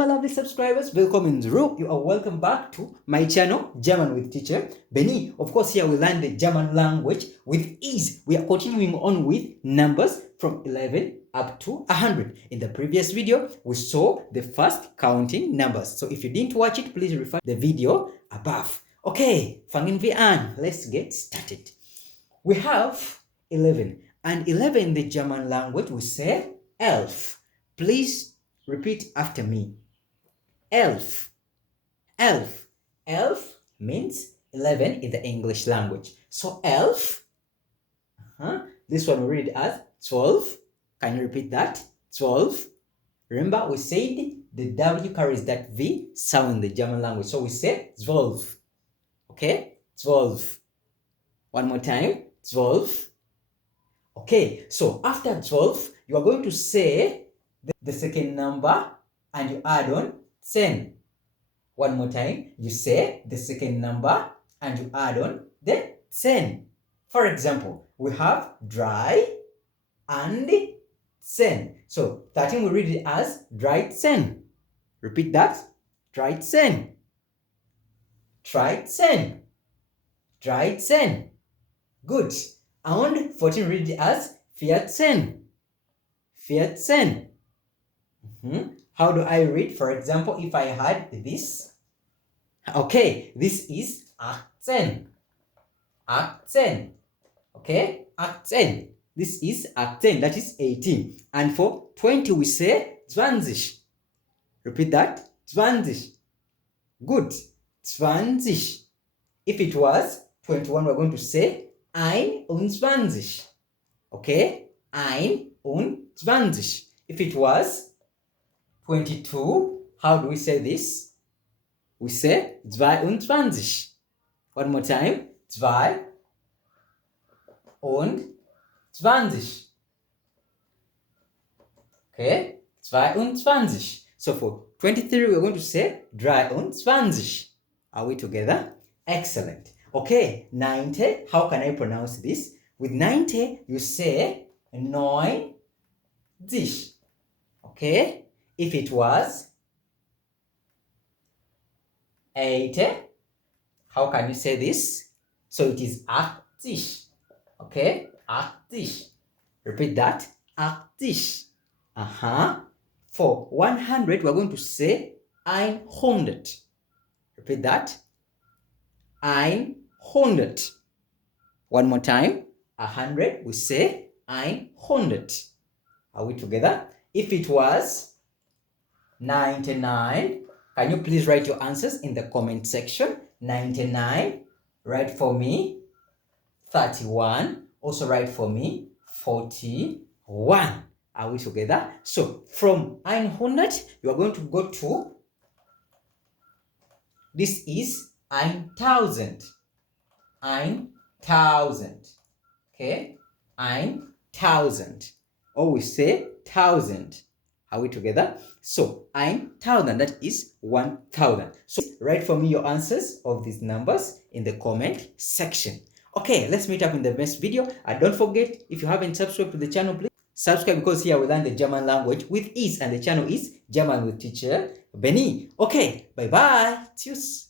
my lovely subscribers, welcome in the room. You are welcome back to my channel, German with Teacher Benny. Of course, here we learn the German language with ease. We are continuing on with numbers from 11 up to 100. In the previous video, we saw the first counting numbers. So if you didn't watch it, please refer to the video above. Okay, fangen wir an. Let's get started. We have 11. And 11 in the German language, we say elf. Please repeat after me. Elf. Elf. Elf means 11 in the English language. So elf, this one we read as 12. Can you repeat that? 12. Remember, we said the W carries that V sound in the German language. So we say 12. Okay? 12. One more time. 12. Okay, so after 12, you are going to say the second number and you add on 10. One more time, you say the second number and you add on the 10. For example, we have dry and 10. So 13 we read it as dry 10. Repeat that. Dry 10. Try 10. Dry 10. Good. And 14 read it as 14. 14. How do I read? For example, if I had this. Okay, this is 18. 18. Okay, 18. This is 18, that is 18. And for 20 we say 20. Repeat that. 20. Good. 20. If it was 21, we're going to say 21. Okay? 21. If it was 22, how do we say this? We say 22. One more time. 22. Okay? 22. So for 23, we're going to say 23. Are we together? Excellent. Okay, 90. How can I pronounce this? With 90, you say 90. Okay? If it was 80, how can you say this? So it is 80. Okay? 80. Repeat that. 80. For 100, we're going to say 100. Repeat that. 100. One more time. 100, we say 100. Are we together? If it was 99, can you please write your answers in the comment section? 99, write for me 31, also write for me 41. Are we together? So from 100, you are going to go to, this is 1,000. 1,000. Okay? 1,000. Or we say 1,000. Are we together? So 1,000, that is 1,000. So write for me your answers of these numbers in the comment section. Okay, let's meet up in the next video. And don't forget, if you haven't subscribed to the channel, please subscribe, because here we learn the German language with ease. And the channel is German with Teacher Benny. Okay, bye-bye. Tschüss.